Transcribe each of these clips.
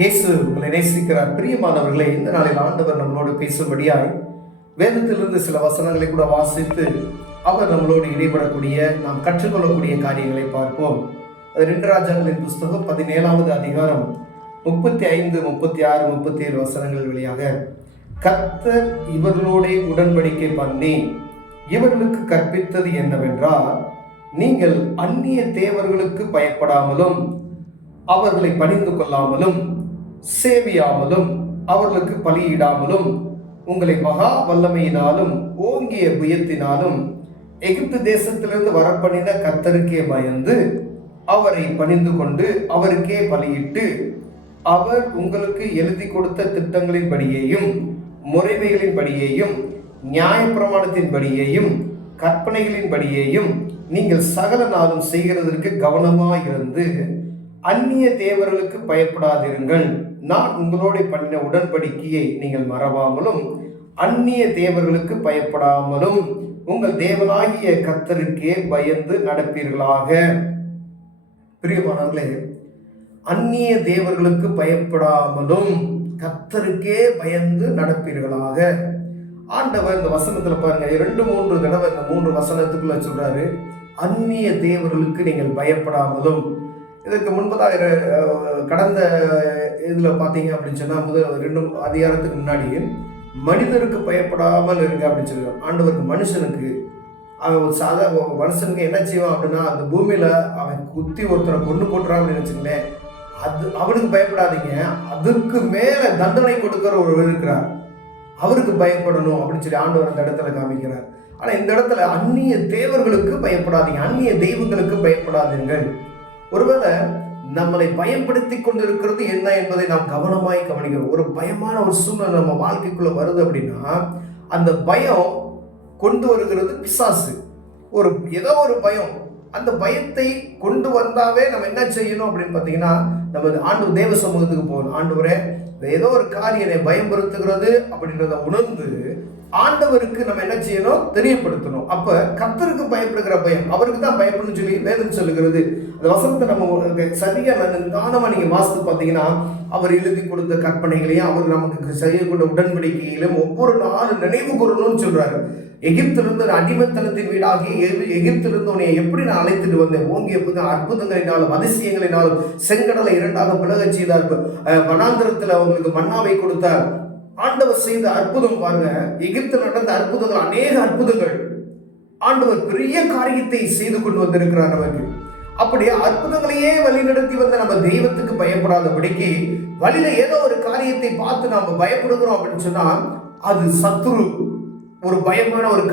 இயேசு உங்களை நேசிக்கிறார். பிரியமானவர்களே, இந்த நாளில் ஆண்டவர் நம்மளோடு பேசும்படியாய் வேதத்திலிருந்து சில வசனங்களை கூட வாசித்து அவர் நம்மளோடு இடைபடக்கூடிய, நாம் கற்றுக்கொள்ளக்கூடிய காரியங்களை பார்ப்போம். 2 ராஜாக்களின் புஸ்தகம் 17வது அதிகாரம் 35, 36, 37 வசனங்கள் வழியாக, கர்த்தர் இவர்களோட உடன்படிக்கை பண்ணி இவர்களுக்கு கற்பித்தது என்னவென்றால், நீங்கள் அந்நிய தேவர்களுக்கு பயப்படாமலும் அவர்களை பணிந்து கொள்ளாமலும் சேவியாமலும் அவர்களுக்கு பலியிடாமலும் உங்களை மகா வல்லமையினாலும் ஓங்கிய புயத்தினாலும் எகிப்து தேசத்திலிருந்து வரப்பண்ணின கர்த்தருக்கே பயந்து அவரை பணிந்து கொண்டு அவருக்கே பலியிட்டு அவர் உங்களுக்கு எழுதி கொடுத்த திட்டங்களின்படியேயும் முறைமைகளின்படியேயும் நியாயப்பிரமாணத்தின்படியேயும் கற்பனைகளின்படியேயும் நீங்கள் சகல நாளும் செய்கிறதற்கு கவனமாயிருந்து அந்நிய தேவர்களுக்கு பயப்படாதிருங்கள். நான் உங்களோட பண்ணின உடன்படிக்கையை நீங்கள் மறவாமலும் அந்நிய தேவர்களுக்கு பயப்படாமலும் உங்கள் தேவனாகிய கர்த்தருக்கே பயந்து நடப்பீர்களாக. பிரியமானவர்களே, அந்நிய தேவர்களுக்கு பயப்படாமலும் கர்த்தருக்கே பயந்து நடப்பீர்களாக. ஆண்டவர் இந்த வசனத்துல பாருங்க, 2-3 தடவை இந்த 3 வசனத்துக்குள்ள சொல்றாரு, அந்நிய தேவர்களுக்கு நீங்கள் பயப்படாமலும். இதற்கு முன்பதாக கடந்த இதில் பார்த்தீங்க அப்படின்னு சொன்னால், முதல் 2 அதிகாரத்துக்கு முன்னாடி மனிதருக்கு பயப்படாமல் இருங்க அப்படின்னு சொல்லுவாங்க. ஆண்டவருக்கு மனுஷனுக்கு மனுஷனுக்கு என்ன செய்வான் அப்படின்னா, அந்த பூமியில் அவன் குத்தி ஒருத்தரை கொண்டு போட்டுறான் அப்படின்னு வச்சுங்களேன், அவனுக்கு பயப்படாதீங்க, அதுக்கு மேலே தண்டனை கொடுக்குற ஒரு இருக்கிறார், அவருக்கு பயப்படணும் அப்படின்னு சொல்லி ஆண்டவர் அந்த இடத்துல காமிக்கிறார். ஆனால் இந்த இடத்துல அந்நிய தேவர்களுக்கு பயப்படாதீங்க, அந்நிய தெய்வங்களுக்கு பயப்படாதீர்கள். ஒருவேளை நம்மளை பயன்படுத்தி கொண்டிருக்கிறது என்ன என்பதை நாம் கவனமாய் கவனிக்கிறோம். ஒரு பயமான ஒரு சூழ்நிலை நம்ம வாழ்க்கைக்குள்ள வருது அப்படின்னா, அந்த பயம் கொண்டு வருகிறது பிசாசு. ஏதோ ஒரு பயம், அந்த பயத்தை கொண்டு வந்தாவே நம்ம என்ன செய்யணும் அப்படின்னு பார்த்தீங்கன்னா, நம்ம தேவ சமூகத்துக்கு போகணும். ஆண்டவரே, ஏதோ ஒரு காரியம் பயம்படுத்துகிறது அப்படின்றத உணர்ந்து ஆண்டவருக்கு நம்ம என்ன செய்யணும், தெரியப்படுத்தணும். அப்ப கர்த்தருக்கு பயப்படுகிற பயம், அவருக்கு தான் பயப்படணும்னு சொல்லி வேதம் சொல்லுகிறது. அந்த வசனத்தை நம்ம சரியா நிதானமா நீங்க வாசித்து பார்த்தீங்கன்னா, அவர் எழுதி கொடுத்த கற்பனைகளையும் அவர் நமக்கு செய்ய கொண்ட உடன்படிக்கையிலும் ஒவ்வொரு நாளும் நினைவு கூறணும்னு சொல்றாரு. எகிப்திலிருந்து அடிமைத்தனத்தின் வீடாகி எகிப்திலிருந்து உன்னை எப்படி நான் அழைத்துட்டு வந்தேன், ஓங்கிய அற்புதங்களினாலும் அதிசயங்களினாலும் செங்கடலை 2ஆக பிளக செய்தார், வனாந்திரத்தில் அவங்களுக்கு மன்னாவை கொடுத்தார். ஆண்டவர் செய்த அற்புதம் பாருங்க, எகிப்தில் நடந்த அற்புதங்கள், அநேக அற்புதங்கள். ஆண்டவர் பெரிய காரியத்தை செய்து கொண்டு வந்திருக்கிறார் நமக்கு. அப்படியே அற்புதங்களையே வழிநடத்தி வந்த நம்ம தெய்வத்துக்கு பயப்படாதபடிக்கு, வழியில ஏதோ ஒரு காரியத்தை பார்த்து நாம பயப்படுகிறோம் அப்படின்னு சொன்னா, அது சத்துரு. ஒரு பயமான ஒரு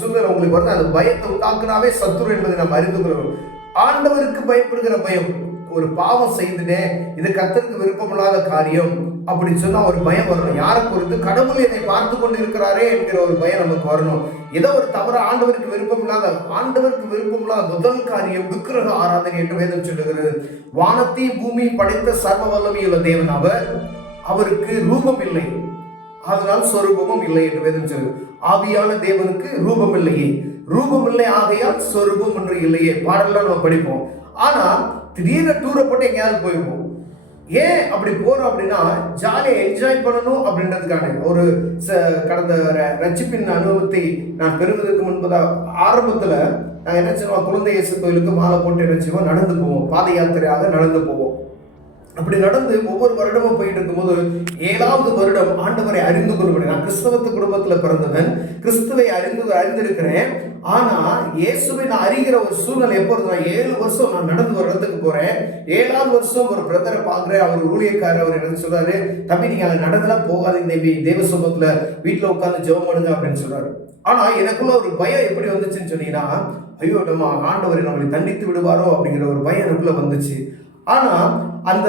சூழ்நிலை உங்களுக்கு வருது, அந்த பயத்தை உண்டாக்குனாவே சத்துரு என்பதை நம்ம அறிந்து கொள்ளணும். ஆண்டவருக்கு பயப்படுகிற பயம், ஒரு பாவம் செய்துட்டேன், இது கர்த்தருக்கு விருப்பமில்லாத காரியம் அப்படின்னு சொன்னா ஒரு பயம் வரணும். யாரை பொறுத்து, கடவுள் என்னை பார்த்து கொண்டு இருக்கிறாரே என்கிற ஒரு பயம் நமக்கு வரணும். ஏதோ ஒரு தவறு ஆண்டவருக்கு விருப்பமில்லாத முதல் காரியம் விக்கிரக ஆராதனை என்று வேதம் சொல்லுகிறது. வானத்தையும் பூமியை படைத்த சர்வ வல்லமையுள்ள தேவன் அவருக்கு ரூபம் இல்லை, அதனால் சொரூபமும் இல்லை என்று வேதம் சொல்லுகிறது. ஆவியான தேவனுக்கு ரூபம் இல்லையே, ரூபம் இல்லை ஆகையால் சொரூபம் ஒன்று இல்லையே பாடலாம் நம்ம படிப்போம். ஆனா திடீர்னு டூரை போட்டு எங்கேயாவது போயிருவோம். ஏன் அப்படி போறோம் அப்படின்னா, ஜாலியை என்ஜாய் பண்ணணும் அப்படின்றதுக்கான ஒரு கடந்த ரட்சிப்பின் அனுபவத்தை நான் பெறுவதற்கு முன்பதாக ஆரம்பத்தில் நாங்கள் என்ன செய்வோம், குழந்தை இயேசு கோயிலுக்கு மாலை போட்டு என்ன செய்வோம், நடந்து போவோம், பாத யாத்திரையாக நடந்து போவோம். அப்படி நடந்து ஒவ்வொரு வருடமும் போயிட்டு இருக்கும்போது 7வது வருடம் ஆண்டவரை அறிந்து கொள்வேன். நான் கிறிஸ்தவத்து குடும்பத்தில் பிறந்தவன், கிறிஸ்துவை அறிந்திருக்கிறேன். ஆனா இயேசுவை நான் அறிகிற ஒரு சூழ்நிலை எப்போ இருந்தா, 7 வருஷம் நான் நடந்து ஒரு இடத்துக்கு போறேன். 7வது வருஷம் ஒரு பிரதரை பார்க்குறேன். அவர் ஊழியக்காரர், அவர் என்ன சொல்றாரு, தம்பி நீங்க அங்கே நடந்தெல்லாம் போகாதீங்க தம்பி, தேவ சமூகத்துல வீட்டில் உட்காந்து ஜெபம் பண்ணுங்க அப்படின்னு சொல்றாரு. ஆனா எனக்குள்ள ஒரு பயம் எப்படி வந்துச்சுன்னு சொன்னீங்கன்னா, ஐயோ நம்ம ஆண்டவரை நம்மளை தண்டித்து விடுவாரோ அப்படிங்கிற ஒரு பயம் எனக்குள்ள வந்துச்சு. ஆனா அந்த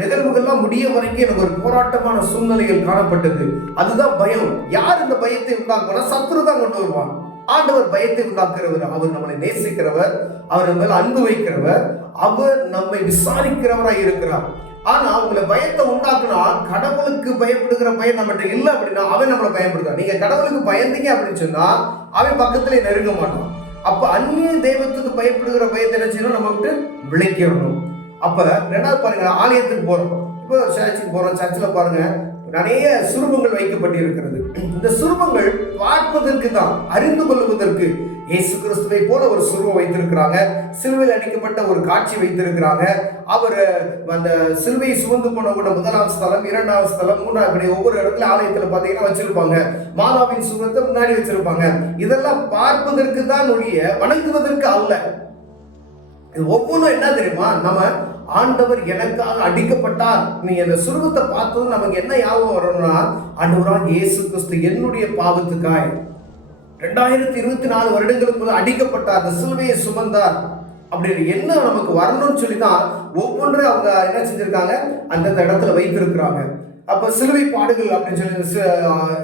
நிகழ்வுகள்லாம் முடிய வரைக்கும் எனக்கு ஒரு போராட்டமான சூழ்நிலைகள் காணப்பட்டது. அதுதான் பயம். யார் இந்த பயத்தை உண்டாக்குவானா? சத்துரு தான் கொண்டு வருவான். ஆண்டவர் பயத்தை உண்டாக்குறவர், அவர் நம்மளை நேசிக்கிறவர், அவர் நம்ம மேல அன்பு வைக்கிறவர், அவர் நம்மை விசாரிக்கிறவராய் இருக்கிறார். ஆனா உங்களை பயத்தை உண்டாக்குனா, கடவுளுக்கு பயப்படுகிற பயம் நம்மகிட்ட இல்லை அப்படின்னா அவன் நம்மளை பயப்படுறான். நீங்க கடவுளுக்கு பயந்தீங்க அப்படின்னு சொன்னா அவன் பக்கத்துல நெருங்க மாட்டான். அப்ப அந்நிய தெய்வத்துக்கு பயப்படுகிற பயத்தை என்ன செய்யணும், நம்ம விட்டு விளைக்கிறணும். அப்ப ரெண்டாவது பாருங்க, ஆலயத்துக்கு போறோம். இப்போ சர்ச்சுக்கு போகிறோம், சர்ச்சில் பாருங்க நிறைய சுரூபங்கள் வைக்கப்பட்டு இருக்கிறது. இந்த சுரூபங்கள் பார்ப்பதற்கு தான், அறிந்து கொள்வதற்கு. இயேசு கிறிஸ்துவை போல ஒரு சுரூபம் வைத்திருக்கிறாங்க, சிலுவையில் அடிக்கப்பட்ட ஒரு காட்சி வைத்திருக்கிறாங்க. அவர் அந்த சிலுவையை சுமந்து போன கூட முதலாவது ஸ்தலம், இரண்டாவது ஸ்தலம், மூன்றாவது, இப்படி ஒவ்வொரு இடத்துல ஆலயத்தில் பார்த்தீங்கன்னா வச்சிருப்பாங்க. மாதாவின் சுரூபத்தை முன்னாடி வச்சிருப்பாங்க. இதெல்லாம் பார்ப்பதற்கு தான் ஒழிய வணங்குவதற்கு அல்ல. இது ஒவ்வொன்றும் என்ன தெரியுமா, நம்ம ஆண்டவர் எனக்காக அடிக்கப்பட்டார், நீங்க இந்த சுரூபத்தை பார்த்ததும் நமக்கு என்ன ஞாபகம் வரணும்னா, ஆண்டவராக இயேசு கிறிஸ்து என்னுடைய பாவத்துக்காய் 2024 வருடங்களுக்கு முதல் அடிக்கப்பட்டார், அந்த சிலுவையை சுமந்தார் அப்படின்னு என்ன நமக்கு வரணும்னு சொல்லி தான் ஒவ்வொன்றும் அவங்க என்ன செஞ்சிருக்காங்க, அந்தந்த இடத்துல வைத்திருக்கிறாங்க. அப்போ சிலுவை பாடுகள் அப்படின்னு சொல்லி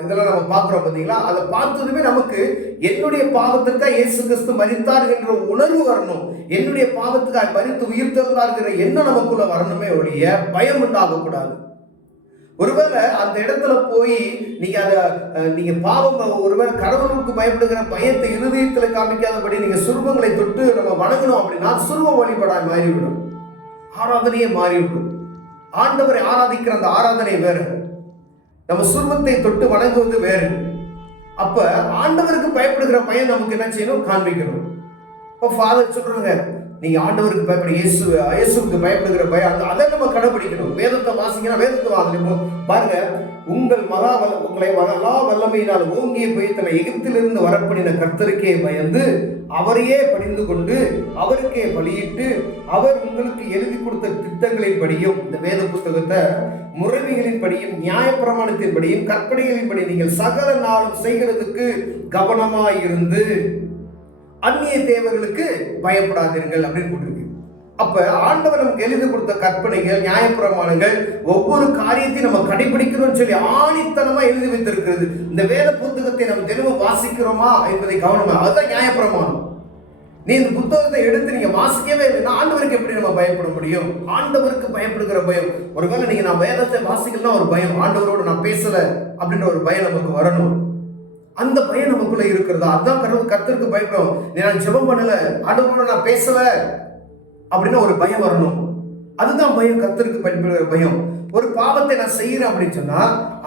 இதெல்லாம் நம்ம பார்க்குறோம் பார்த்தீங்களா. அதை பார்த்ததுமே நமக்கு என்னுடைய பாவத்திற்காக இயேசு கிறிஸ்து மரித்தார் என்ற உணர்வு வரணும், என்னுடைய பாவத்துக்காக மரித்து உயிர் தெழுந்தார்கிற எண்ணம் நமக்குள்ள வரணுமே ஒழிய பயம் உண்டாகக்கூடாது. ஒருவேளை அந்த இடத்துல போய் நீங்க நீங்க பாவம், ஒருவேளை கடவுளுக்கு பயப்படுகிற பயத்தை இருதயத்துல காமிக்காதபடி நீங்க சுரூபங்களை தொட்டு நம்ம வணங்கணும் அப்படின்னா சுரூப வழிபாடாய் மாறிவிடும், ஆராதனையே மாறிவிடும். ஆண்டவரை ஆராதிக்கிற அந்த ஆராதனை வேறு, நம்ம சுரூபத்தை தொட்டு வணங்குவது வேறு. அப்ப ஆண்டவருக்கு பயப்படுகிற பயம் நமக்கு என்ன செய்யணும், காண்பிக்கணும். இப்போ ஃபாதர் சொல்றாங்க, நீங்க ஆண்டவருக்கு பயப்பட, இயேசுக்கு பயப்படுகிற பயம், அதை நம்ம கடைபிடிக்கணும். வேதத்தை வாசிங்கன்னா வேதத்தை வாங்கணும். பாருங்க, உங்களை மகா வல்லமையினால் ஓங்கிய பயத்தனை எகிப்திலிருந்து வரப்படின கர்த்தருக்கே பயந்து அவரையே பணிந்து கொண்டு அவருக்கே பலியிட்டு அவர் உங்களுக்கு எழுதி கொடுத்த திட்டங்களின் படியும், இந்த வேத புத்தகத்தை முறைமைகளின் படியும் நியாயப்பிரமாணத்தின் படியும் கற்பனைகளின் படி நீங்கள் சகல நாளும் செய்கிறதுக்கு கவனமாயிருந்து அந்நிய தேவர்களுக்கு பயப்படாதீர்கள் அப்படின்னு போட்டிருக்கு. அப்ப ஆண்டவர் நமக்கு எழுதி கொடுத்த கற்பனைகள், நியாயப்பிரமாணங்கள், ஒவ்வொரு காரியத்தையும் நம்ம கடைபிடிக்கணும்னு சொல்லி ஆணித்தனமா எழுதி வைத்திருக்கிறது. இந்த வேத புத்தகத்தை நம்ம தினமும் வாசிக்கிறோமா என்பதை கவனமா, அதுதான் நியாயப்பிரமாணம். நீ இந்த புத்தகத்தை எடுத்து நீங்க வாசிக்கவே இல்லைன்னா ஆண்டவருக்கு எப்படி நம்ம பயப்பட முடியும்? ஆண்டவருக்கு பயப்படுகிற பயம். ஒருவேளை நீங்க நான் வேதத்தை வாசிக்கலாம் ஒரு பயம், ஆண்டவரோடு நான் பேசல அப்படின்ற ஒரு பயம் நமக்கு வரணும். அந்த பயம் நமக்குள்ள இருக்கிறதா? அதான் கர்த்தருக்கு பயப்படும். நான் ஜெபம் பண்ணல, ஆண்டவரோட நான் பேசல அப்படின்னா ஒரு பயம் வரணும். அதுதான் பயம், கர்த்தருக்கு பயப்படுகிற பயம். ஒரு பாவத்தை நான் செய்யறேன் அப்படின்னு சொன்னா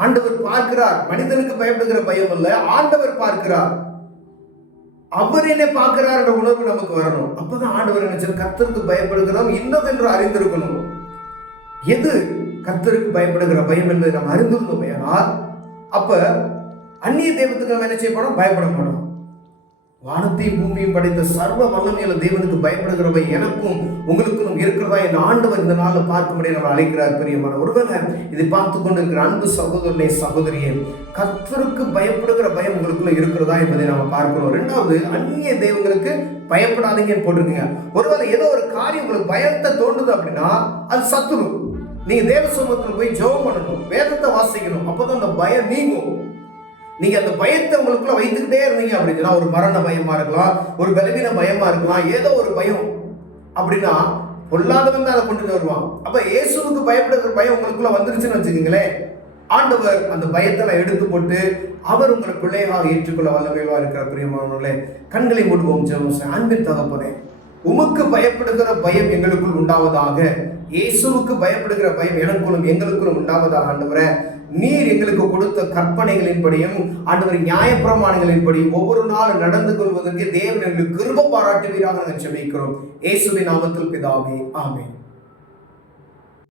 ஆண்டவர் பார்க்கிறார். மனிதனுக்கு பயப்படுகிற பயம் இல்ல, ஆண்டவர் பார்க்கிறார். அவர் என்ன பார்க்கிறார் என்ற உணர்வு நமக்கு வரணும். அப்பதான் ஆண்டவர் நினைச்சு கர்த்தருக்கு பயப்படுகிறோம் இன்னதென்று அறிந்திருக்கணும். எது கர்த்தருக்கு பயப்படுகிற பயம் என்பதை நம்ம அறிந்திருந்தோம். ஆனால் அப்ப அந்நிய தெய்வத்துக்கு நம்ம என்ன செய்ய போறோம், பயப்பட மாட்டோம். வானத்தையும் பூமியும் படைத்த சர்வ வல்லமையுள்ள தேவனுக்கு பயப்படுகிறவை எனக்கும் உங்களுக்கும் இருக்கிறதா என் ஆண்டவர் இந்த நாளில் பார்க்கும்படி நம்ம அழைக்கிறார். பிரியமான, ஒருவேளை இதை பார்த்து கொண்டு இருக்கிற அன்பு சகோதரனே சகோதரியே, கர்த்தருக்கு பயப்படுகிற பயம் உங்களுக்குள்ள இருக்கிறதா என்பதை நம்ம பார்க்கிறோம். ரெண்டாவது, அந்நிய தெய்வங்களுக்கு பயப்படாதீங்கன்னு போட்டிருக்கீங்க. ஒருவேளை ஏதோ ஒரு காரியம் உங்களுக்கு பயத்தை தோன்றுது அப்படின்னா அது சத்துரு. நீங்க தேவ சமூகத்தில் போய் ஜெபம் பண்ணணும், வேதத்தை வாசிக்கணும், அப்பதான் அந்த பயம் நீங்கும். நீங்க அந்த பயத்தை உங்களுக்குள்ள வைத்துக்கிட்டே இருந்தீங்க அப்படின்னா, ஒரு மரண பயமா இருக்கலாம், ஒரு பலவீன பயமா இருக்கலாம், ஏதோ ஒரு பயம் அப்படின்னா பொல்லாதவன் தான் அதை கொண்டு வருவான். அப்ப இயேசுவுக்கு பயப்படுகிற பயம் உங்களுக்குள்ள வந்துருச்சுன்னு வச்சுக்கீங்களேன், ஆண்டவர் அந்த பயத்தை நான் எடுத்து போட்டு அவர் உங்களை பிள்ளையாக ஏற்றுக்கொள்ள வல்லமையா இருக்கிற. பிரியமானவர்களே, கண்களை மூடுவோம், ஜெபம். அன்பின் தகப்பனே, உமக்கு பயப்படுகிற பயம் எங்களுக்குள் உண்டாவதாக. இயேசுவுக்கு பயப்படுகிற பயம் எனக்குள்ளும் எங்களுக்குள்ளும் உண்டாவதாக. ஆண்டவரே, நீர் எங்களுக்கு கொடுத்த கற்பனைகளின்படியும் ஆண்டவர் நியாயப்பிரமாணங்களின்படியும் ஒவ்வொரு நாளும் நடந்து கொள்வதற்கு தேவன் எங்களுக்கு கிருபை பாராட்டுவீராக நாங்கள் ஜெபிக்கிறோம். இயேசுவின் நாமத்தில் பிதாவே, ஆமென்.